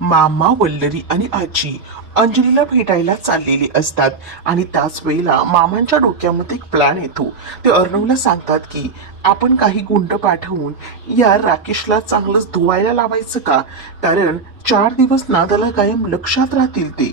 मामा, वल्लरी आणि आजी अंजलीला भेटायला चाललेली असतात आणि त्याच वेळेला मामांच्या डोक्यामध्ये एक प्लॅन येतो. ते अर्णवला सांगतात की आपण काही गुंड पाठवून या राकेशला चांगलंच धुवायला लावायचं का, कारण 4 दिवस ना त्याला कायम लक्षात राहतील. ते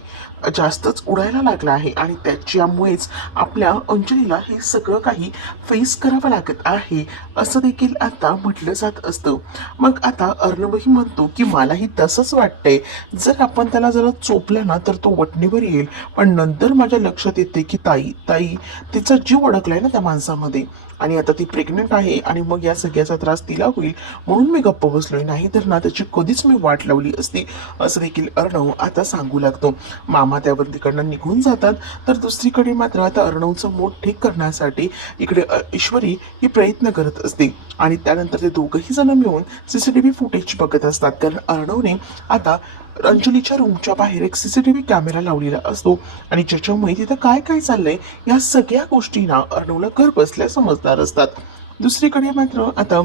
जास्तच उडायला लागला आहे आणि त्याच्यामुळेच आपल्या अंजलीला हे सगळं काही फेस करावं लागत आहे, असं देखील आता म्हटलं जात असतं. मग आता अर्णवही म्हणतो की मलाही तसंच वाटतंय, जर आपण त्याला जरा चोपलं ना तर तो वटणीवर येईल. पण नंतर माझ्या लक्षात येते की ताई ताई तिचा जीव अडकलाय ना त्या माणसामध्ये, आणि आता ती प्रेग्नंट आहे आणि मग या सगळ्याचा त्रास तिला होईल, म्हणून मी गप्प बसलोय, नाही तर ना त्याची कधीच मी वाट लावली असती, असं देखील अर्णव आता सांगू लागतो. मामा त्यावर तिकडनं निघून जातात. तर दुसरीकडे मात्र आता अर्णवचं मूड ठीक करण्यासाठी इकडे ईश्वरी ही प्रयत्न करत असते आणि त्यानंतर ते दोघंही जण मिळून सीसीटीव्ही फुटेज बघत असतात. कारण अर्णवने आता अंजलीच्या रूमच्या बाहेर एक सीसीटीव्ही कॅमेरा लावलेला असतो आणि ज्याच्यामुळे तिथं काय काय चाललंय या सगळ्या गोष्टींना अर्णवला घर बसल्या समजणार असतात. दुसरीकडे मात्र आता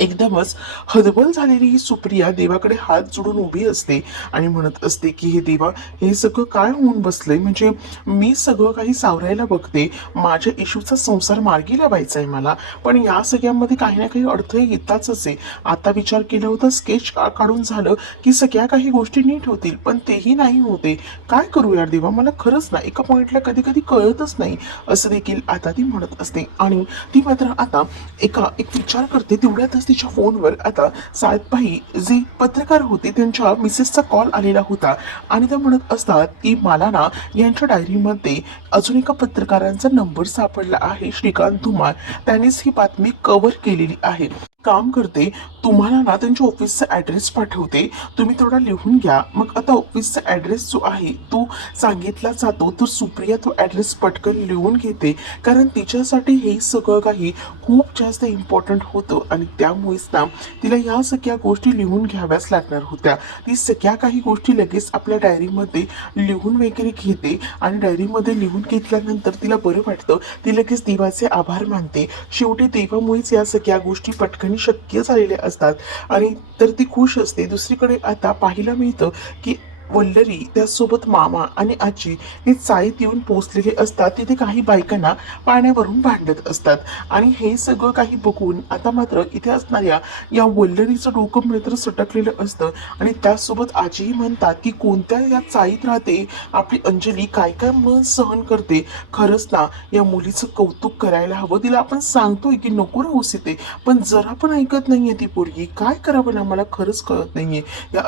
एकदमच हतबल झालेली ही सुप्रिया देवाकडे हात जोडून उभी असते आणि म्हणत असते की हे देवा, हे सगळं काय होऊन बसलंय, म्हणजे मी सगळं काही सावरायला बघते, माझ्या इशूचा संसार मार्गी लावायचा आहे मला, पण या सगळ्यामध्ये काही ना काही अडथळे येताच आहे. आता विचार केला होता स्केच काढून झालं की सगळ्या काही गोष्टी नीट होतील, पण तेही नाही होते. काय करू यार देवा, मला खरंच ना एका पॉइंटला कधी कधी कळतच नाही, असं देखील आता ती म्हणत असते. आणि ती मात्र आता एक विचार करते. तेवढ्यातच तिच्या फोनवर आता साहेबबाई जे पत्रकार होते त्यांच्या मिसेसचा कॉल आलेला होता आणि त्या म्हणत असतात की मला ना यांच्या डायरीमध्ये अजून एका पत्रकारांचा नंबर सापडला आहे, श्रीकांत धुमाळ, त्यानेच ही बातमी कव्हर केलेली आहे. काम करते, तुम्हाला ना त्यांच्या ऑफिसचा ॲड्रेस पाठवते, तुम्ही थोडा लिहून घ्या. मग आता ऑफिसचा ॲड्रेस जो आहे तो सांगितला जातो, तर सुप्रिया तो ॲड्रेस पटकन लिहून घेते, कारण तिच्यासाठी हे सगळं काही खूप जास्त इम्पॉर्टंट होतं आणि त्यामुळेच ना तिला या सगळ्या गोष्टी लिहून घ्याव्याच लागणार होत्या. ती सगळ्या काही गोष्टी लगेच आपल्या डायरीमध्ये लिहून वगैरे घेते आणि डायरीमध्ये लिहून घेतल्यानंतर तिला बरं वाटतं. ती लगेच देवाचे आभार मानते. शेवटी देवामुळेच या सगळ्या गोष्टी पटकन शक्य झालेल्या असतात आणि तर ती खुश असते. दुसरीकडे आता पाहायला मिळतं की वल्लरी त्यासोबत मामा आणि आजी हे चाळीत येऊन पोहोचलेले असतात. तिथे काही बायकांना पाण्यावरून भांडत असतात आणि हे सगळं काही बघून आता मात्र इथे असणाऱ्या या वल्लरीचं डोकं मिळतं सटकलेलं असतं आणि त्यासोबत आजीही म्हणतात की कोणत्या या चाळीत राहते आपली अंजली, काय काय मन सहन करते. खरंच ना या मुलीचं कौतुक करायला हवं. तिला आपण सांगतोय की नको राहूस येते, पण जरा पण ऐकत नाहीये ती पोरगी. काय करावं ना मला खरंच कळत नाहीये. या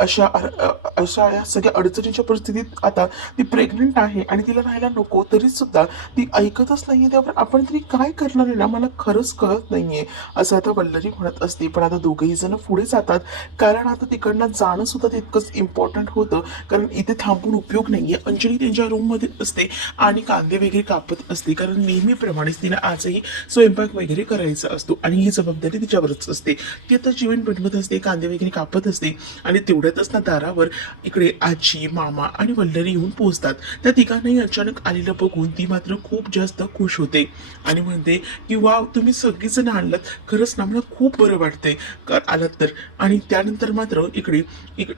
अशा या सगळ्या अडचणीच्या परिस्थितीत आता ती प्रेग्नंट आहे आणि तिला राहायला नको, तरी सुद्धा ती ऐकतच नाहीये. त्यावर आपण तरी काय करणार आहे ना, मला खरंच कळत नाहीये, असं आता वल्लरी म्हणत असते. पण आता दोघेही जण पुढे जातात, कारण आता तिकडनं जाणं सुद्धा तितकंच इम्पॉर्टंट होतं, कारण इथे थांबून उपयोग नाहीये. अंजली त्यांच्या रूममध्ये असते आणि कांदे वगैरे कापत असते, कारण नेहमीप्रमाणेच तिला आजही स्वयंपाक वगैरे करायचा असतो आणि ही जबाबदारी तिच्यावरच असते. ती आता जेवण बनवत असते, कांदे वगैरे कापत असते आणि तेवढ्यातच ना दारावर इकडे आजी, मामा आणि वल्लरी येऊन पोहोचतात. त्या तिघांनाही अचानक आलेलं बघून ती मात्र खूप जास्त खुश होते आणि म्हणते की वा, तुम्ही सगळीजण आणलात, खरंच ना मला खूप बरं वाटतंय आलात तर. आणि त्यानंतर मात्र इकडे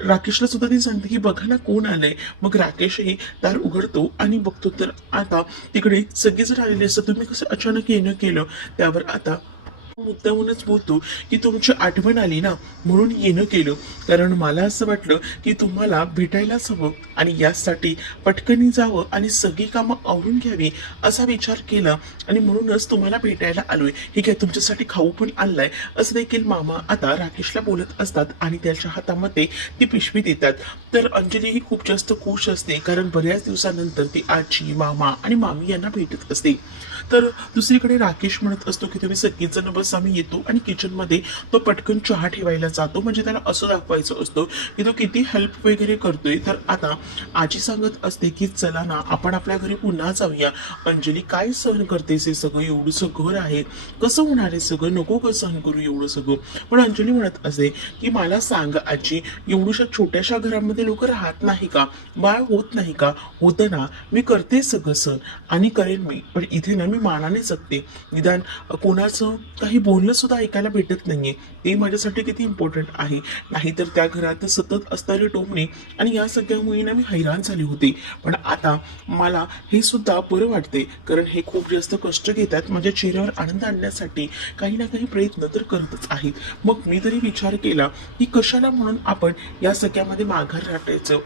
राकेशला सुद्धा ती सांगते की बघा ना कोण आलंय. मग राकेशही दार उघडतो आणि बघतो तर आता तिकडे सगळेजण आलेले असतात. तुम्ही कसं अचानक येणं केलं, त्यावर आता मुद्दामूनच बोलतो की तुमची आठवण आली ना म्हणून येणं केलं, कारण मला असं वाटलं की तुम्हाला भेटायलाच हवं आणि यासाठी पटकनी जावं आणि सगळी कामं आवरून घ्यावी असा विचार केला आणि म्हणूनच तुम्हाला भेटायला आलोय. ठीक आहे, तुमच्यासाठी खाऊ पण आणलाय, असं देखील मामा आता राकेशला बोलत असतात आणि त्याच्या हातामध्ये ती पिशवी देतात. तर अंजली ही खूप जास्त खुश असते, कारण बऱ्याच दिवसानंतर ती आजी, मामा आणि मामी यांना भेटत असते. तर दुसरीकडे राकेश म्हणत असतो की तुम्ही सगळीच जण बस, आम्ही येतो, आणि किचनमध्ये तो पटकन चहा ठेवायला जातो, म्हणजे त्याला असं दाखवायचं असतं की तो किती हेल्प वगैरे करतोय. तर आता आजी सांगत असते की चला ना आपण आपल्या घरी पुन्हा जाऊया, अंजली काय सहन करतेस हे सगळं, एवढंसं घर आहे, कसं होणार आहे सगळं, नको का सहन करू एवढं सगळं. पण अंजली म्हणत असते की मला सांग आजी, एवढ्याशा छोट्याशा घरामध्ये लोक राहत नाही का, बाळ होत नाही का, होतं ना, मी करते सगळं सहन आणि करेन मी, पण इथे ना मी मी मानाने जगते, निदान कोणाचं काही बोलणं सुद्धा ऐकायला भेटत नाहीये, ते माझ्यासाठी किती इम्पॉर्टंट आहे. नाहीतर त्या घरात सतत असणारे टोमणे आणि या सगळ्यामुळे ना मी हैराण झाली होती. पण आता मला हे सुद्धा बरं वाटते, कारण हे खूप जास्त कष्ट घेतात माझ्या चेहऱ्यावर आनंद आणण्यासाठी, काही ना काही प्रयत्न तर करतच आहेत. मग मी तरी विचार केला की कशाला म्हणून आपण या सगळ्यामध्ये माघार राखायचं.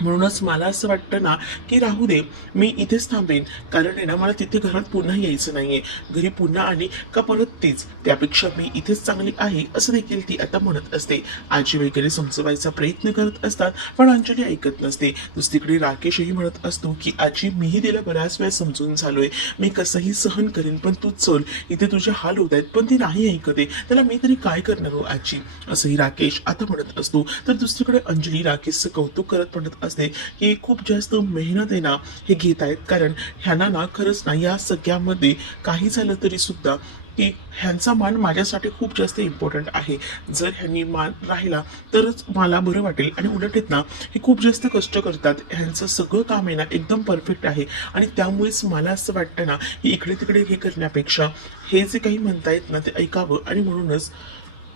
म्हणूनच मला असं वाटतं ना की राहू दे, मी इथेच थांबेन, कारण आहे ना मला तिथे घरात पुन्हा यायचं नाहीये. घरी पुन्हा आली का परत तेच, त्यापेक्षा मी इथेच चांगली आहे असं देखील ती आता म्हणत असते. आजी वगैरे समजवायचा प्रयत्न करत असतात, पण अंजली ऐकत नसते. दुसरीकडे राकेशही म्हणत असतो की आजी, मीही तिला बऱ्याच वेळा समजून झालोय, मी कसंही सहन करेन, पण तू चल, इथे तुझे हाल होत आहेत. पण ती नाही ऐकत आहे, त्याला मी तरी काय करणार हो आजी, असंही राकेश आता म्हणत असतो. तर दुसरीकडे अंजली राकेशचं कौतुक करत म्हणत असते की खूप जास्त मेहनत आहे ना हे घेत आहेत, कारण ह्यांना ना खरंच ना या सगळ्यामध्ये काही झालं तरी सुद्धा की ह्यांचा मान माझ्यासाठी खूप जास्त इम्पॉर्टंट आहे. जर ह्यांनी मान राहिला तरच मला बरं वाटेल. आणि उलट आहेत ना हे खूप जास्त कष्ट करतात, ह्यांचं सगळं काम आहे ना एकदम परफेक्ट आहे, आणि त्यामुळेच मला असं वाटतं ना की इकडे तिकडे हे करण्यापेक्षा हे जे काही म्हणतायत ना ते ऐकावं, आणि म्हणूनच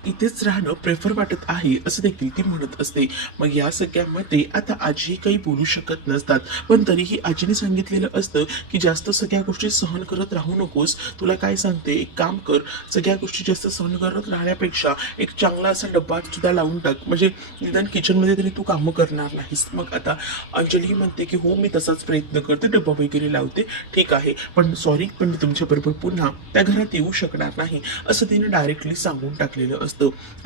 इथेच राहणं प्रेफर वाटत आहे असं देखील ती म्हणत असते. मग या सगळ्यामध्ये आता आजी काही बोलू शकत नसतात, पण तरीही आजीने सांगितलेलं असतं की जास्त सगळ्या गोष्टी सहन करत राहू नकोस, तुला काय सांगते, एक काम कर, सगळ्या गोष्टी जास्त सहन करत राहण्यापेक्षा एक चांगला असा डब्बा सुद्धा लावून टाक, म्हणजे निदान किचनमध्ये तरी तू कामं करणार नाहीस. मग आता अंजली म्हणते की हो, मी तसाच प्रयत्न करते, डब्बा वगैरे लावते, ठीक आहे, पण सॉरी, पण मी तुमच्याबरोबर पुन्हा त्या घरात येऊ शकणार नाही असं तिने डायरेक्टली सांगून टाकलेलं असतं.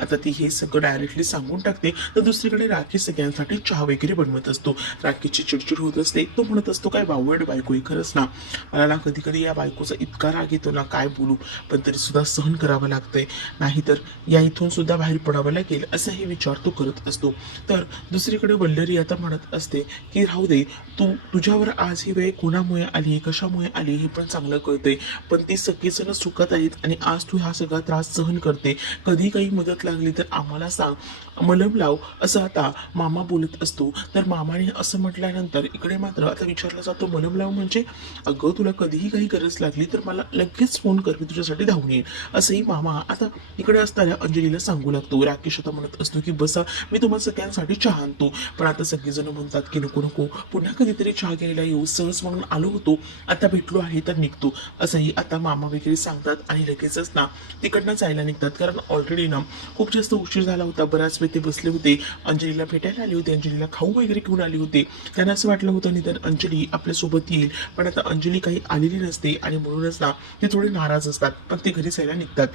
आता ती हे सगळं डायरेक्टली सांगून टाकते. तर दुसरीकडे राकेश सगळ्यांसाठी चहा वगैरे बनवत असतो. राकेशची चिडचिड होत असते, तो म्हणत असतो काय बावळट बायको आहे, खरंच ना मला ना कधी कधी या बायकोचा इतका राग येतो ना काय बोलू, पण तरी सुद्धा सहन करावं लागतंय, नाहीतर या इथून सुद्धा बाहेर पडावं लागेल असाही विचार तो करत असतो. तर दुसरीकडे वल्लरी आता म्हणत असते की राहू दे, तुझ्यावर आज ही वेळ कोणामुळे आली, कशामुळे आली हे पण चांगलं कळतंय, पण ती सगळीजण सुखात आहेत आणि आज तू हा सगळा त्रास सहन करते, कधी काही मदत लागली तर आम्हाला सांग, मलम लाव, असं आता मामा बोलत असतो. तर मामाने असं म्हटल्यानंतर इकडे मात्र आता विचारला जातो, मलम लाव म्हणजे? अगं तुला कधीही काही गरज लागली तर मला लगेच फोन कर, मी तुझ्यासाठी धावून येईन, असंही मामा आता इकडे असताना अंजलीला सांगू लागतो. राकेश आता म्हणत असतो की बसा, मी तुम्हाला सगळ्यांसाठी चहा आणतो, पण आता सगळेजण म्हणतात की नको नको, पुन्हा कधीतरी चहा घ्यायला येऊ, सहज म्हणून आलो होतो, आता भेटलो आहे तर निघतो, असंही आता मामा वगैरे सांगतात. आणि लगेचच ना तिकडनं जायला निघतात, कारण ऑलरेडी ना खूप जास्त उशीर झाला होता. बराच वेळ ते बसले होते, अंजलीला भेटायला आले होते, अंजलीला खाऊ वगैरे घेऊन आली होते. त्यांना असं वाटलं होतं निदान अंजली आपल्यासोबत येईल, पण आता अंजली काही आलेली नसते आणि म्हणूनच ना ते थोडे नाराज असतात, पण ते घरी जायला निघतात.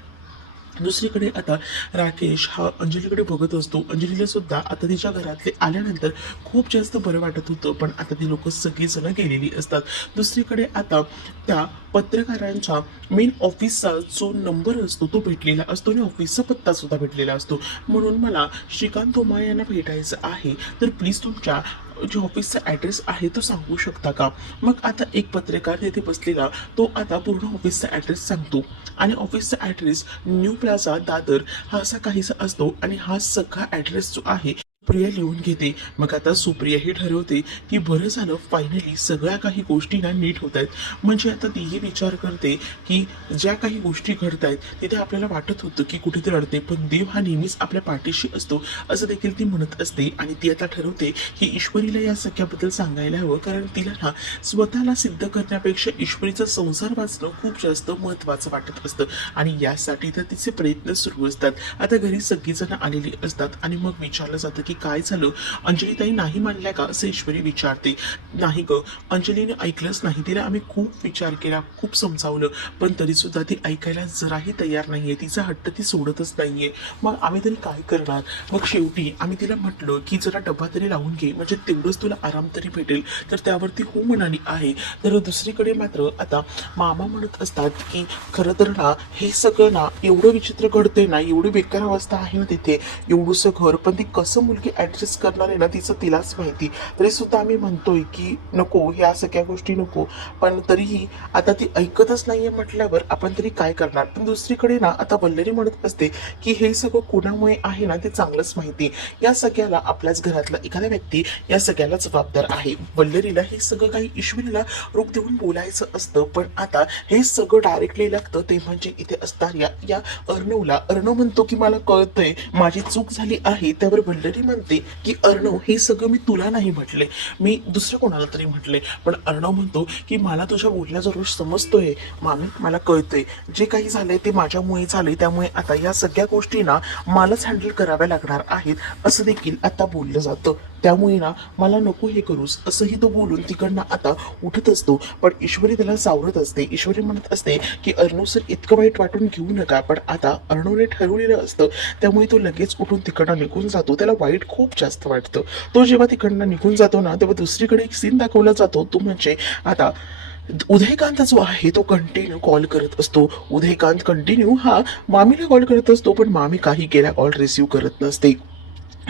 दुसरीकडे आता राकेश हा अंजलीकडे बघत असतो. अंजलीला सुद्धा आता तिच्या घरातले आल्यानंतर खूप जास्त बरं वाटत होतं, पण आता ती लोक सगळीजण गेलेली असतात. दुसरीकडे आता त्या पत्रकारांच्या मेन ऑफिसचा जो नंबर असतो तो भेटलेला असतो आणि ऑफिसचा पत्ता सुद्धा भेटलेला असतो. म्हणून मला श्रीकांत तोमाळ यांना भेटायचं आहे, तर प्लीज तुमच्या जो ऑफिसचा ॲड्रेस आहे तो सांगू शकता का? मग आता एक पत्रकार तिथे बसलेला, तो आता पूर्ण ऑफिसचा ॲड्रेस सांगतो, आणि ऑफिसचा ॲड्रेस न्यू प्लाझा दादर हा असा काहीसा असतो, आणि हा सगळा ॲड्रेस जो आहे सुप्रिया लिहून घेते. मग आता सुप्रिया ही ठरवते की बरं झालं, फायनली सगळ्या काही गोष्टी ना नीट होत आहेत. म्हणजे आता तीही विचार करते की ज्या काही गोष्टी घडत आहेत तिथे आपल्याला वाटत होतं की कुठेतरी अडते, पण देव हा नेहमीच आपल्या पाठीशी असतो असं देखील ती म्हणत असते. आणि ती आता ठरवते की ईश्वरीला या सगळ्याबद्दल सांगायला हवं, कारण तिला ना स्वतःला सिद्ध करण्यापेक्षा ईश्वरीचा संसार वाचणं खूप जास्त महत्त्वाचं वाटत असतं, आणि यासाठी तर तिचे प्रयत्न सुरू असतात. आता घरी सगळीजण आलेली असतात, आणि मग विचारलं जातं की काय झालं, अंजलीताई नाही मानल्या का, असं ईश्वरी विचारते. नाही ग, अंजलीने ऐकलंच नाही, तिला आम्ही खूप विचार केला, खूप समजावलं, पण तरी सुद्धा ती ऐकायला जराही तयार नाहीये, तिचा हट्ट ती सोडतच नाहीये. मग आम्ही तरी काय करणार? मग शेवटी आम्ही तिला म्हटलं की जरा डबा तरी लावून घे, म्हणजे तेवढंच तुला आराम तरी भेटेल, तर त्यावरती हो म्हणाली आहे. तर दुसरीकडे मात्र आता मामा म्हणत असतात की खरं तर ना हे सगळं ना एवढं विचित्र घडतंय ना, एवढी बेकार अवस्था आहे ना तिथे, एवढंसं घर, पण ती कसं मुलगी की ऍडजस्ट करणार आहे ना तिचं तिलाच माहिती. तरी सुद्धा आम्ही म्हणतोय की नको, ह्या सगळ्या गोष्टी नको, पण तरीही आता ती ऐकतच नाहीये म्हटल्यावर आपण तरी काय करणार. पण दुसरीकडे ना आता वल्लरी म्हणत असते की हे सगळं कोणामुळे आहे ना ते चांगलंच माहिती. या सगळ्याला आपल्याच घरातला एखादा व्यक्ती या सगळ्याला जबाबदार आहे. वल्लरीला हे सगळं काही ईश्वरीला रूप देऊन बोलायचं असतं, पण आता हे सगळं डायरेक्टली लागतं ते म्हणजे इथे असणाऱ्या या अर्णवला. अर्णव म्हणतो की मला कळतंय माझी चूक झाली आहे. त्यावर वल्लरी म्हणते की अर्णव हे सगळं मी तुला नाही म्हटले, मी दुसऱ्या कोणाला तरी म्हटले. पण अर्णव म्हणतो की मला तुझ्या बोलण्याचा रोष समजतोय मामी, मला कळतंय जे काही झालंय ते माझ्यामुळे झाले, त्यामुळे आता या सगळ्या गोष्टी ना मलाच हँडल कराव्या लागणार आहेत असं देखील आता बोललं जातं. त्यामुळे ना मला नको हे करूस असंही तो बोलून तिकडनं आता उठत असतो. पण ईश्वरी त्याला सावरत असते. ईश्वरी म्हणत असते की अर्णव सर इतकं वाईट वाटून घेऊ नका, पण आता अर्णवने ठरवलेलं असतं त्यामुळे तो लगेच उठून तिकडनं निघून जातो. त्याला वाईट खूप जास्त वाटतं. तो जेव्हा तिकडनं निघून जातो ना तेव्हा दुसरीकडे एक सीन दाखवला जातो. तो म्हणजे आता उदयकांत जो आहे तो कंटिन्यू कॉल करत असतो. उदयकांत कंटिन्यू हा मामीला कॉल करत असतो, पण मामी काही केला कॉल रिसिव्ह करत नसते.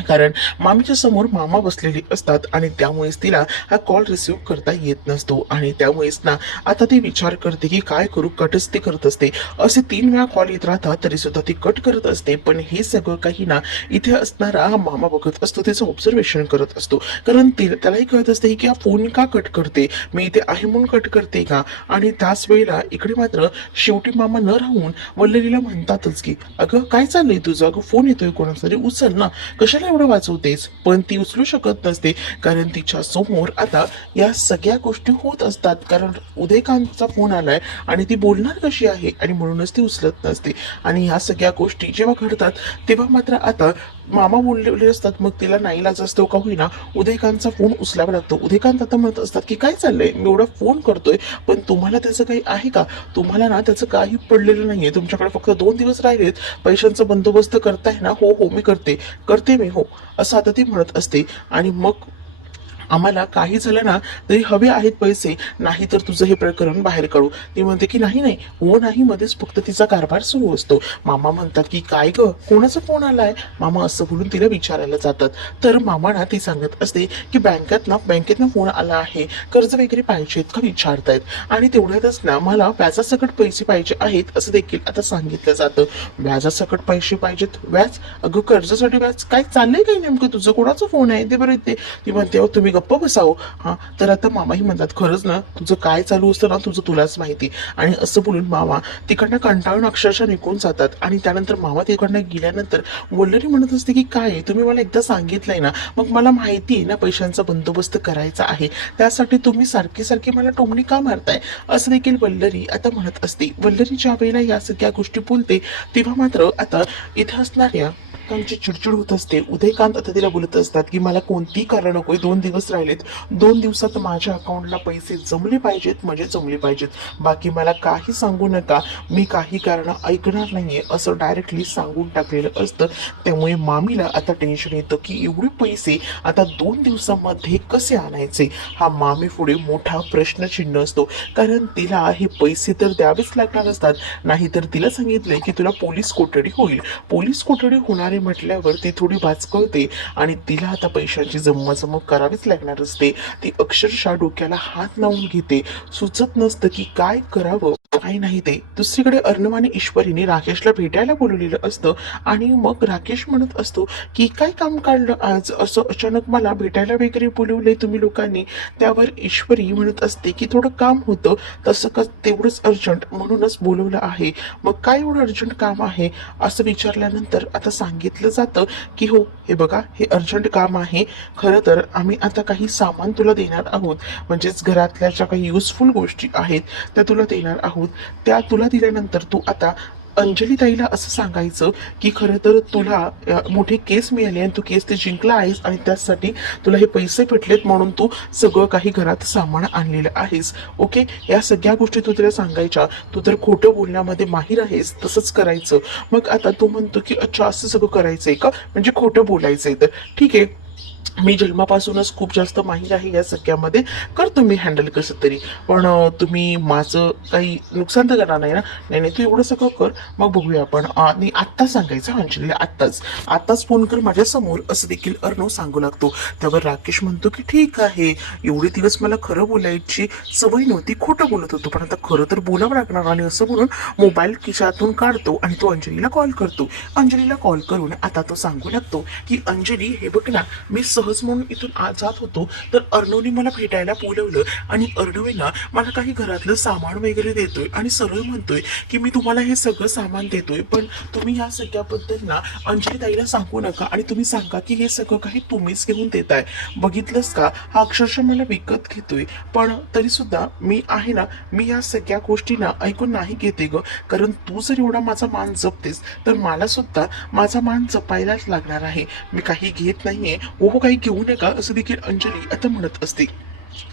कारण मामीच्या समोर मामा बसलेले असतात आणि त्यामुळेच तिला हा कॉल रिसिव्ह करता येत नसतो. आणि त्यामुळेच ना आता ती विचार करते की काय करू, कटच ते करत असते. असे 3 वेळा कॉल येत राहतात तरी सुद्धा ती कट करत असते. पण हे सगळं काही ना इथे असणारा हा मामा बघत असतो, त्याचं ऑब्झर्वेशन करत असतो. कारण त्यालाही कळत असते की हा फोन का कट करते, मी इथे आहे म्हणून कट करते का. आणि त्याच वेळेला इकडे मात्र शेवटी मामा न राहून वल्लरीला म्हणतातच की अगं काय चाललंय तुझं, अगं फोन येतोय कोणाचा तरी, उचल ना, कशाला एवढं वाचवतेस. पण ती उचलू शकत नसते कारण तिच्या समोर आता या सगळ्या गोष्टी होत असतात. कारण उदयकांतचा फोन आलाय आणि ती बोलणार कशी आहे, आणि म्हणूनच ती उचलत नसते. आणि ह्या सगळ्या गोष्टी जेव्हा घडतात तेव्हा मात्र आता मामा बोललेले असतात. मग तिला नाईलाज असतो का होईना उदयकांतचा फोन उचलावा लागतो. उदयकांत आता म्हणत असतात की काय चाललंय, मी एवढा फोन करतोय पण तुम्हाला त्याचं काही आहे का, तुम्हाला ना त्याचं काही पडलेलं नाहीये, तुमच्याकडे फक्त 2 दिवस राहिलेत, पैशांचा बंदोबस्त करताय ना. हो हो मी करते करते मी, हो असं आता ती म्हणत असते. आणि मग आम्हाला काही झालं ना तरी हवे आहेत पैसे, नाही तर तुझं हे प्रकरण बाहेर काढू. ती म्हणते की नाही नाही, हो नाही मध्येच फक्त तिचा कारभार सुरू असतो. मामा म्हणतात की काय ग, कोणाचा फोन आलाय. मामा असं बोलून तिला विचारायला जातात. तर मामाना ती सांगत असते की बँकेतनं फोन आला आहे, कर्ज वगैरे पाहिजेत का विचारतायत, आणि तेवढ्यातच ना मला व्याजासकट पैसे पाहिजे आहेत असं देखील आता सांगितलं जातं. व्याजासकट पैसे पाहिजेत, व्याज, अगं कर्जासाठी व्याज, काय चाललंय काय नेमकं तुझं, कोणाचा फोन आहे ते बरं ते. ती म्हणते तुम्ही गप्प बसाव. हा तर आता मामाही म्हणतात खरंच ना तुझं काय चालू असतं ना तुझं तुलाच माहिती. आणि असं बोलून मामा तिकडनं कंटाळून अक्षरशः निघून जातात. आणि त्यानंतर मामा तिकडनं गेल्यानंतर वल्लरी म्हणत असते की काय तुम्ही मला एकदा सांगितलंय ना, मग मला माहिती आहे ना पैशांचा बंदोबस्त करायचा आहे, त्यासाठी तुम्ही सारखी सारखी मला टोमणी का मारताय असं देखील वल्लरी आता म्हणत असते. वल्लरी ज्या वेळेला या सगळ्या गोष्टी बोलते तेव्हा मात्र आता इथे असणाऱ्या त्यांची चिडचिड होत असते. उदयकांत आता तिला बोलत असतात की मला कोणतीही कारण नकोय, 2 दिवस राहिलेत, 2 दिवसात माझ्या अकाउंटला पैसे जमले पाहिजेत म्हणजे जमले पाहिजेत, बाकी मला काही सांगू नका, मी काही कारण ऐकणार नाहीये असं डायरेक्टली सांगून टाकलेलं असतं. त्यामुळे मामीला आता टेन्शन येतं की एवढे पैसे आता 2 दिवसामध्ये कसे आणायचे, हा मामी पुढे मोठा प्रश्नचिन्ह असतो. कारण तिला हे पैसे तर द्यावेच लागणार असतात, नाहीतर तिला सांगितलंय की तुला पोलीस कोठडी होईल. पोलीस कोठडी होणारे म्हटल्यावर ती थोडी भाचकळते आणि तिला आता पैशांची जमवाजमव करावीच लागणार असते. ती अक्षरशः डोक्याला हात लावून घेते, सुचत नसतं की काय करावं काय नाही ते. दुसरीकडे अर्णव आणि ईश्वरीने राकेशला भेटायला बोलवलेलं असतं. आणि मग राकेश म्हणत असतो की काय काम काढलं आज, असं अचानक मला भेटायला वगैरे बोलवलंय तुम्ही लोकांनी. त्यावर ईश्वरी म्हणत असते की थोडं काम होतं, तसं का तेवढंच अर्जंट म्हणूनच बोलवलं आहे. मग काय एवढं अर्जंट काम आहे असं विचारल्यानंतर आता सांगितलं जातं की हो हे बघा हे अर्जंट काम आहे, खरं तर आम्ही आता काही सामान तुला देणार आहोत, म्हणजेच घरातल्या ज्या काही युजफुल गोष्टी आहेत त्या तुला देणार आहोत. त्या तुला दिल्यानंतर तू आता अंजली ताईला असं सांगायचं की खरं तर तुला मोठी केस मिळाली आणि तू केस ते जिंकला आहेस आणि त्यासाठी तुला हे पैसे भेटलेत म्हणून तू सगळं काही घरात सामान आणलेलं आहेस. ओके, या सगळ्या गोष्टी तू तिला सांगायच्या. तू तर खोटं बोलण्यामध्ये माहीर आहेस, तसंच करायचं. मग आता तू म्हणतो की अच्छा असं सगळं करायचंय का, म्हणजे खोटं बोलायचंय, तर ठीक आहे मी जन्मापासूनच खूप जास्त माहीर आहे या सगळ्यामध्ये, करतो मी हँडल कसं तरी. पण तुम्ही माझं काही नुकसान तर करणार नाही ना? नाही नाही, तू एवढं सगळं कर, मग बघूया आपण. आणि आत्ता सांगायचं अंजलीला, आत्ताच फोन कर माझ्यासमोर, असं देखील अर्णव सांगू लागतो. त्यावर राकेश म्हणतो की ठीक आहे, एवढे दिवस मला खरं बोलायची सवय नव्हती, खोटं बोलत होतो, पण आता खरं तर बोलावं लागणार. आणि असं म्हणून मोबाईल खिशातून काढतो आणि तो अंजलीला कॉल करतो. अंजलीला कॉल करून आता तो सांगू लागतो की अंजली, हे बघ ना, मी सहज म्हणून इथून आज जात होतो, तर अर्णवने मला भेटायला बोलवलं आणि अर्णव ना मला काही घरातलं सामान वगैरे देतोय आणि सरळ म्हणतोय की मी तुम्हाला हे सगळं सामान देतोय, पण तुम्ही या सगळ्याबद्दल ना अंजली ताईला सांगू नका आणि तुम्ही सांगा की हे सगळं काही तुम्हीच घेऊन देताय. बघितलंस का, हा अक्षरशः मला विकत घेतोय, पण तरी सुद्धा मी आहे ना, मी या सगळ्या गोष्टी ना ऐकून नाही घेते ग, कारण तू जर एवढा माझा मान जपतेस तर मला सुद्धा माझा मान जपायलाच लागणार आहे. मी काही घेत नाहीये, हो काही घेऊ नका, असं देखील अंजली आता म्हणत असते.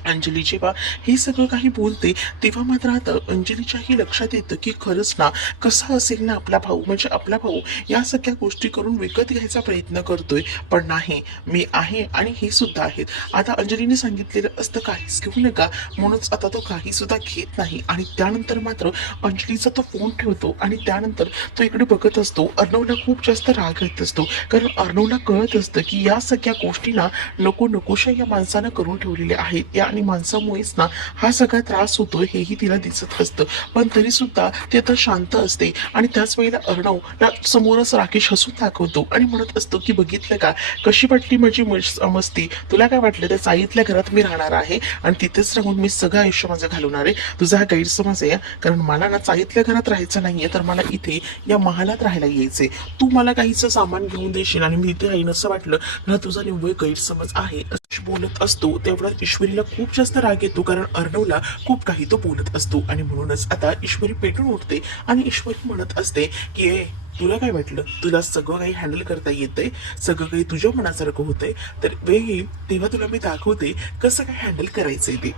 अंजली जेव्हा हे सगळं काही बोलते तेव्हा मात्र आता अंजलीच्याही लक्षात येतं की खरंच ना, कसा असेल ना आपला भाऊ, म्हणजे आपला भाऊ या सगळ्या गोष्टी करून विकत घ्यायचा प्रयत्न करतोय, पण नाही, मी आहे आणि हे सुद्धा आहेत. आता अंजलीने सांगितलेलं असतं काहीच घेऊ नका, म्हणूनच आता तो काही सुद्धा घेत नाही. आणि त्यानंतर मात्र अंजलीचा तो फोन ठेवतो आणि त्यानंतर तो इकडे बघत असतो. अर्णवला खूप जास्त राग येत असतो, कारण अर्णवला कळत असतं की या सगळ्या गोष्टी ना नको नकोशा या माणसानं करून ठेवलेल्या आहेत, या आणि माणसामुळेच ना हा सगळा त्रास होतोय हेही तिला दिसत असतं. पण तरी सुद्धा ती आता शांत असते. आणि त्याच वेळेला अर्णवला समोरच राकेश हसून दाखवतो आणि म्हणत असतो की बघितलं का, कशी वाटली माझी मस्ती, तुला काय वाटलं, त्या साईतल्या घरात मी राहणार आहे आणि तिथेच राहून मी सगळं आयुष्य माझं घालवणार आहे. तुझा हा गैरसमज आहे, कारण मला ना चाळीतल्या घरात राहायचं नाहीये, तर मला इथे या महालात राहायला यायचंय. तू मला काहीच सामान घेऊन देशील आणि मी इथे राहीन असं वाटलं ना, तुझा निव्वळ गैरसमज आहे, असं बोलत असतो. तेवढ्यात ईश्वरीला खूप जास्त राग येतो, कारण अर्णवला खूप काही तो बोलत असतो. आणि म्हणूनच आता ईश्वरी पेटून उठते आणि ईश्वरी म्हणत असते की तुला काय वाटलं, तुला सगळं काही हँडल करता येतंय, सगळं काही तुझ्या मनासारखं होतंय, तर वेळ येईल तेव्हा तुला मी दाखवते कसं काय हँडल करायचंय ते.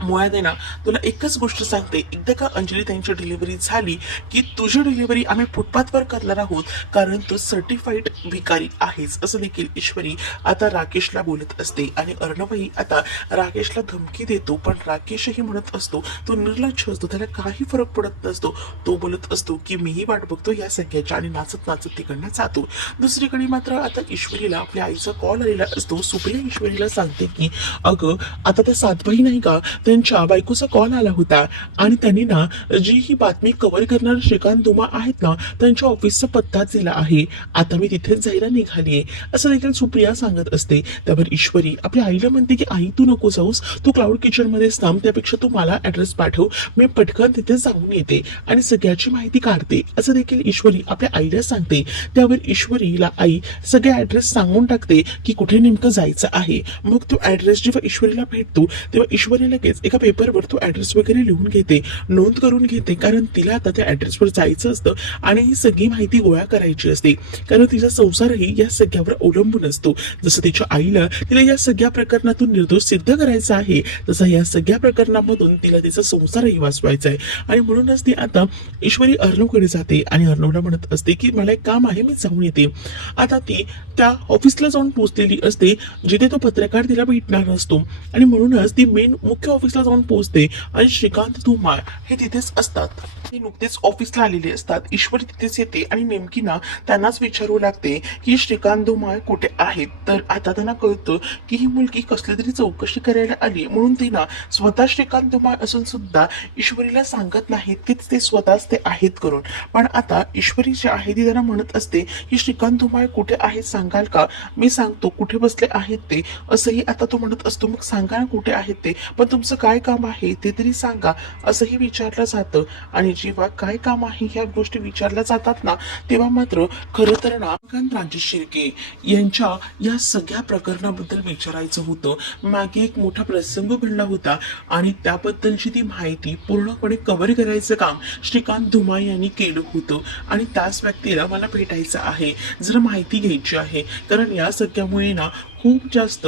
मुळात आहे ना, तुला एकच गोष्ट सांगते, एकदा का अंजली त्यांची डिलिव्हरी झाली की तुझी डिलिव्हरी आम्ही फुटपाथवर करणार आहोत, कारण तू सर्टिफाईड भिकारी आहेस, असं देखील ईश्वरी आता राकेशला बोलत असते. आणि अर्णवही आता राकेशला धमकी देतो, पण राकेशही म्हणत असतो, तो निर्लज्ज असतो, त्याला काही फरक पडत नसतो. तो बोलत असतो की मीही वाट बघतो या सगळ्याच्या, आणि नाचत नाचत तिकडनं जातो. दुसरीकडे मात्र आता ईश्वरीला आपल्या आईचा कॉल आलेला असतो. सुप्रिया ईश्वरीला सांगते की अगं, आता त्या सातबाई नाही का, त्यांच्या बायकोचा कॉल आला होता आणि त्यांनी ना जी ही बातमी कव्हर करणारे श्रीकांत दुमा आहेत ना, त्यांच्या ऑफिसचा पत्ता दिला आहे. आता मी तिथेच जायला निघालीये, असं देखील सुप्रिया सांगत असते. त्यावर ईश्वरी आपल्या आईला म्हणते की आई, तू नको जाऊस, तू क्लाउड किचन मध्ये थांब, त्यापेक्षा तू मला ऍड्रेस पाठव, मी पटकन तिथे जाऊन येते आणि सगळ्याची माहिती काढते, असं देखील ईश्वरी आपल्या आईला सांगते. त्यावर ईश्वरीला आई सगळे ऍड्रेस सांगून टाकते की कुठे नेमकं जायचं आहे. मग तो ऍड्रेस जेव्हा ईश्वरीला भेटतो तेव्हा ईश्वरी लगेच एका पेपरवर तो ऍड्रेस वगैरे लिहून घेते, नोंद करून घेते, कारण तिला आता त्या ऍड्रेसवर जायचं असतं आणि ही सगळी माहिती गोळा करायची असते, कारण तिचा संसारही या सगळ्यावर अवलंबून असतो. जसं तिच्या आईला तिला या सगळ्या प्रकरणातून निर्दोष सिद्ध करायचं आहे, तसं या सगळ्या प्रकरणामधून तिला तिचा संसारही वाचवायचा आहे. आणि म्हणूनच ती आता ईश्वरी अर्णवकडे जाते आणि अर्णवला म्हणत असते की मला एक काम आहे, मी जाऊन येते. आता ती त्या ऑफिसला जाऊन पोहोचलेली असते जिथे तो पत्रकार तिला भेटणार असतो, आणि म्हणूनच ती मेन मुख्य ऑफिसला जाऊन पोहोचते आणि श्रीकांत धुमाळ हे तिथेच असतात. ते नुकतेच ऑफिसला आलेले असतात. ईश्वरी तिथेच येते आणि नेमकी ना त्यांनाच विचारू लागते की श्रीकांत धुमाळ कुठे आहेत. तर आता त्यांना कळतं की ही मुलगी कसली तरी चौकशी करायला आली, म्हणून ती ना स्वतः श्रीकांत धुमाळ असून सुद्धा ईश्वरीला सांगत नाहीत की ते स्वतःच ते आहेत करून. पण आता ईश्वरी जी आहे ती त्यांना म्हणत असते की श्रीकांत धुमाळ कुठे आहेत सांगाल का, मी सांगतो कुठे बसले आहेत ते, असंही आता तो म्हणत असतो. मग सांगा ना कुठे आहेत ते, पण तुमचं काय काम आहे ते तरी सांगा, असंही विचारलं जातं. आणि जेव्हा काय काम आहे ह्या गोष्टी विचारल्या जातात ना, तेव्हा मात्र खरं तर ना राजेश शिर्के यांच्या या सगळ्या प्रकरणाबद्दल विचारायचं होतं. मागे एक मोठा प्रसंग घडला होता आणि त्याबद्दलची ती माहिती पूर्णपणे कव्हर करायचं काम श्रीकांत धुमाळ यांनी केलं होतं, आणि त्याच व्यक्तीला मला भेटायचं आहे, जरा माहिती घ्यायची आहे, कारण या सगळ्यामुळे ना खूप जास्त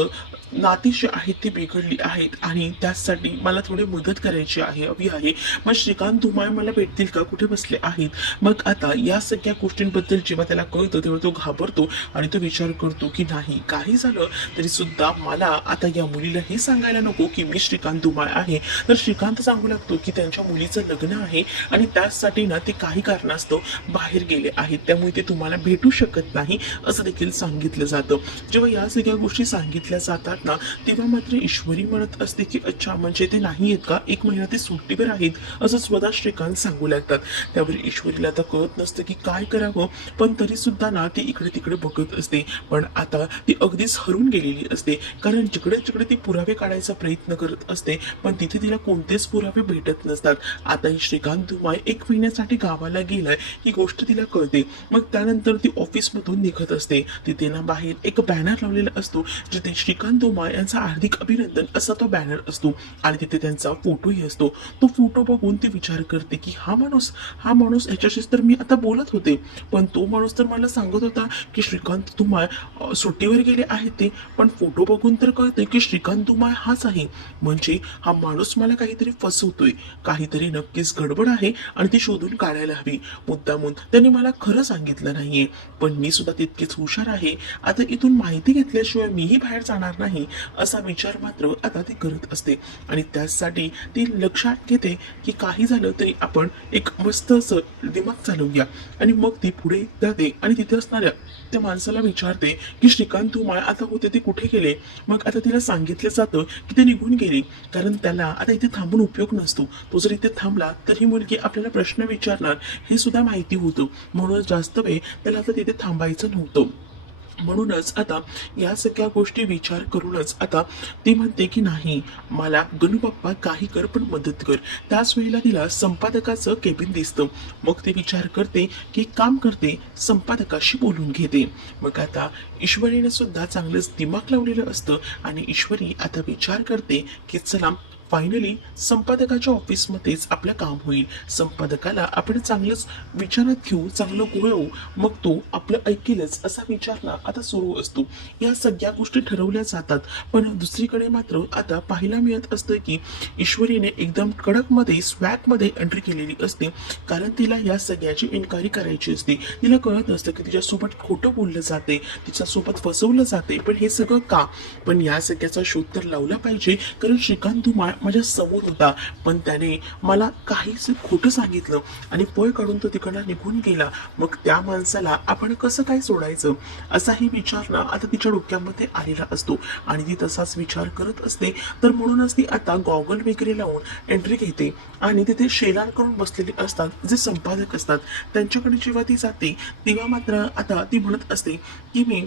नाती जी आहेत ती बिघडली आहेत आणि त्यासाठी मला थोडी मदत करायची आहे हवी आहे. मग श्रीकांत धुमाळ मला भेटतील का, कुठे बसले आहेत? मग आता या सगळ्या गोष्टींबद्दल जेव्हा त्याला कळतं तेव्हा तो घाबरतो आणि तो विचार करतो की नाही, काही झालं तरी सुद्धा मला आता या मुलीला हे सांगायला नको की मी श्रीकांत धुमाळ आहे. तर श्रीकांत सांगू लागतो की त्यांच्या मुलीचं लग्न आहे आणि त्यासाठी ना ते काही कारणास्तव बाहेर गेले आहेत, त्यामुळे ते तुम्हाला भेटू शकत नाही असं देखील सांगितलं जातं. जेव्हा या सगळ्या गोष्टी सांगितल्या जातात ना, तेव्हा मात्र ईश्वरी म्हणत असते की अच्छा, म्हणजे ते नाही आहेत का, 1 महिना ते सुट्टीवर आहेत असं स्वतः श्रीकांत सांगू लागतात. त्यावर ईश्वरीला आता कळत नसतं की काय करावं, पण तरी सुद्धा ना ती इकडे तिकडे बघत असते. पण आता ती अगदीच हरून गेलेली असते, कारण जिकडे जिकडे ती पुरावे काढायचा प्रयत्न करत असते पण तिथे तिला कोणतेच पुरावे भेटत नसतात. आता ही श्रीकांत धुमाळ 1 महिन्यासाठी गावाला गेलाय ही गोष्ट तिला कळते. मग त्यानंतर ती ऑफिसमधून निघत असते. तिथे ना बाहेर एक बॅनर लावलेला असतो जिथे श्रीकांत धुमाळ यांचा हार्दिक अभिनंदन असा तो बॅनर असतो आणि तिथे त्यांचा फोटोही असतो. तो फोटो बघून ती विचार करते की हा माणूस याच्याशीच तर मी आता बोलत होते, पण तो माणूस तर मला सांगत होता की श्रीकांत धुमाळ सुट्टीवर गेले आहेत ते, पण फोटो बघून तर कळते की श्रीकांत धुमाळ हाच आहे. म्हणजे हा माणूस मला काहीतरी फसवतोय, काहीतरी नक्कीच गडबड आहे आणि ती शोधून काढायला हवी. मुद्दामून त्यांनी मला खरं सांगितलं नाहीये, पण मी सुद्धा तितकीच हुशार आहे. आता इथून माहिती घेतल्याशिवाय मीही बाहेर जाणार नाही असा विचार मात्र आता ती करत असते आणि त्यासाठी ती लक्षात घेते की काही झालं तरी आपण एक मस्त असं दिमाग चालवूया. आणि मग ती पुढे जाते आणि तिथे असणाऱ्या त्या माणसाला विचारते की श्रीकांत धुमाळ आता होते ते कुठे गेले. मग आता तिला सांगितलं जातं की ते निघून गेले, कारण त्याला आता इथे थांबून उपयोग नसतो. तो जर इथे थांबला तर ही मुलगी आपल्याला प्रश्न विचारणार हे सुद्धा माहिती होतं, म्हणून जास्त वेळ त्याला आता तिथे थांबायचं नव्हतं. म्हणूनच आता या सगळ्या गोष्टी विचार करूनच आता ती म्हणते की नाही, मला गणू बाप्पा काही कर पण मदत कर. त्याच वेळेला तिला संपादकाचं केबिन दिसतं. मग ती विचार करते की काम करते, संपादकाशी बोलून घेते. मग आता ईश्वरीने सुद्धा चांगलंच दिमाग लावलेलं असतं आणि ईश्वरी आता विचार करते की चला, फायनली संपादकाच्या ऑफिसमध्येच आपलं काम होईल. संपादकाला आपण चांगलंच विचारात घेऊ, चांगलं गोळवू, मग तो आपलं ऐकेलच असा विचार ना आता सुरू असतो. या सगळ्या गोष्टी ठरवल्या जातात. पण दुसरीकडे मात्र आता पाहायला मिळत असतं की ईश्वरीने एकदम कडकमध्ये स्वॅगमध्ये एंट्री केलेली असते, कारण तिला या सगळ्याची इन्क्वायरी करायची असते. तिला कळत असतं की तिच्यासोबत खोटं बोललं जाते, तिच्यासोबत फसवलं जाते, पण हे सगळं का? पण या सगळ्याचा शोध तर लावला पाहिजे, कारण श्रीकांत धुमाळ माझ्या समोर होता, पण त्याने मला काहीच खोटं सांगितलं आणि पळ काढून तो तिकडनं निघून गेला. मग त्या माणसाला आपण कसं काय सोडायचं असाही विचार ना आता तिच्या डोक्यामध्ये आलेला असतो आणि ती तसाच विचार करत असते. तर म्हणूनच ती आता गॉगल वगैरे लावून एंट्री घेते आणि तिथे शेलार करून बसलेले असतात जे संपादक असतात. त्यांच्याकडे जेव्हा ती जाते तेव्हा मात्र आता ती म्हणत असते की मी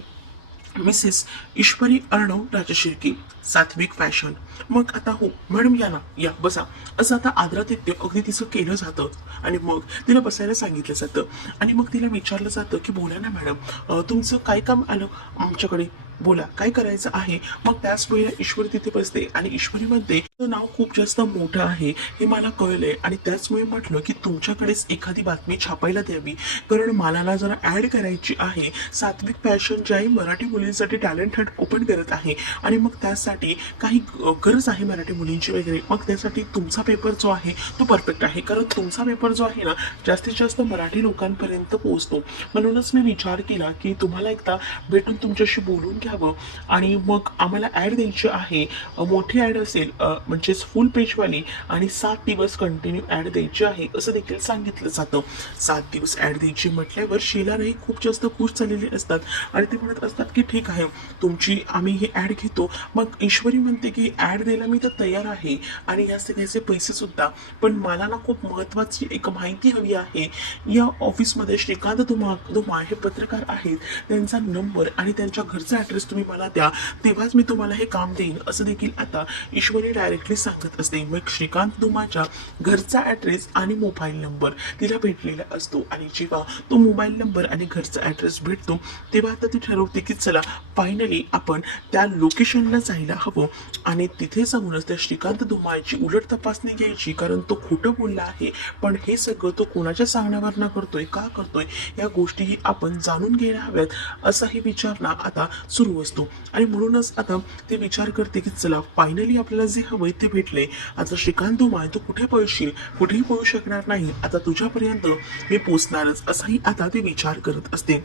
मिसेस ईश्वरी अर्णव राजशिर्के, सात्विक फॅशन. मग आता हो मॅडम, या ना, या बसा असं आता आदरातिथ्य अगदी तिचं केलं जातं आणि मग तिला बसायला सांगितलं जातं. आणि मग तिला विचारलं जातं की बोला ना मॅडम, तुमचं काय काम आलं आमच्याकडे, बोला काय करायचं आहे. मग त्याच वेळेला ईश्वरी तिथे बसते आणि ईश्वरीमध्ये तुझं नाव खूप जास्त मोठं आहे हे मला कळलंय आणि त्याचमुळे म्हटलं की तुमच्याकडेच एखादी बातमी छापायला द्यावी, कारण मला ना जरा ऍड करायची आहे. सात्विक फॅशन जे आहे मराठी मुलींसाठी टॅलेंट हंट ओपन करत आहे आणि मग त्यासाठी काही गरज आहे मराठी मुलींची वगैरे. मग त्यासाठी तुमचा पेपर जो आहे तो परफेक्ट आहे, कारण तुमचा पेपर जो आहे ना जास्तीत जास्त मराठी लोकांपर्यंत पोहोचतो. म्हणूनच मी विचार केला की तुम्हाला एकदा भेटून तुमच्याशी बोलून घ्यावं आणि मग आम्हाला ॲड द्यायची आहे. मोठी ॲड असेल, म्हणजेच फुल पेजवाली, आणि 7 दिवस कंटिन्यू ॲड द्यायची आहे असं देखील सांगितलं जातं. 7 दिवस ॲड द्यायची म्हटल्यावर शेलारही खूप जास्त खुश झालेले असतात आणि ते म्हणत असतात की ठीक आहे, तुमची आम्ही हे ॲड घेतो. मग ईश्वरी म्हणते की ॲड द्यायला मी तर तयार आहे आणि या सगळ्याचे पैसे सुद्धा, पण मला ना खूप महत्त्वाची एक माहिती हवी आहे. या ऑफिसमध्ये श्रीकांत धुमाळ हे पत्रकार आहेत, त्यांचा नंबर आणि त्यांच्या घरचा ॲड्रेस तुम्ही मला द्या, तेव्हाच मी तुम्हाला हे काम देईन असं देखील आता ईश्वरी डायरेक्टली सांगत असते. मग श्रीकांत धुमाळच्या घरचा ॲड्रेस आणि मोबाईल नंबर तिला भेटलेला असतो आणि जेव्हा तो मोबाईल नंबर आणि घरचा ॲड्रेस भेटतो तेव्हा आता ती ठरवते की चला, फायनली आपण त्या लोकेशनला जायला हवं आणि तिथे जाऊनच त्या श्रीकांत धुमाळची उलट तपासणी घ्यायची, कारण तो खोटं बोलला आहे. पण हे सगळं तो कोणाच्या सांगण्यावर करतोय, का करतोय, या गोष्टीही आपण जाणून घ्यायला हव्यात असाही विचार ना आता सुरू सुरू असतो आणि म्हणूनच आता ते विचार करते की चला फायनली आपल्याला जे हवंय ते भेटले. आता श्रीकांत माय तू कुठे पळशील, कुठेही पळू शकणार नाही, आता तुझ्यापर्यंत मी पोचणारच, असाही आता ती विचार करत असते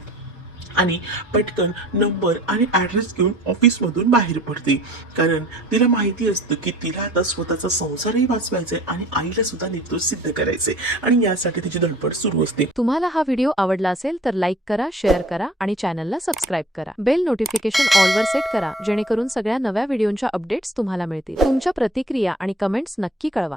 आणि पटकन नंबर आणि ॲड्रेस घेऊन ऑफिसमधून बाहेर पडते. कारण तिला माहिती असतं की तिला आता स्वतःचा संसारही वाचवायचा आहे आणि आईला सुद्धा निर्दोष सिद्ध करायचंय आणि यासाठी तिची धडपड सुरू असते. तुम्हाला हा व्हिडिओ आवडला असेल तर लाईक करा, शेअर करा आणि चॅनलला सबस्क्राईब करा. बेल नोटिफिकेशन ऑलवर सेट करा जेणेकरून सगळ्या नव्या व्हिडिओंच्या अपडेट्स तुम्हाला मिळतील. तुमच्या प्रतिक्रिया आणि कमेंट्स नक्की कळवा.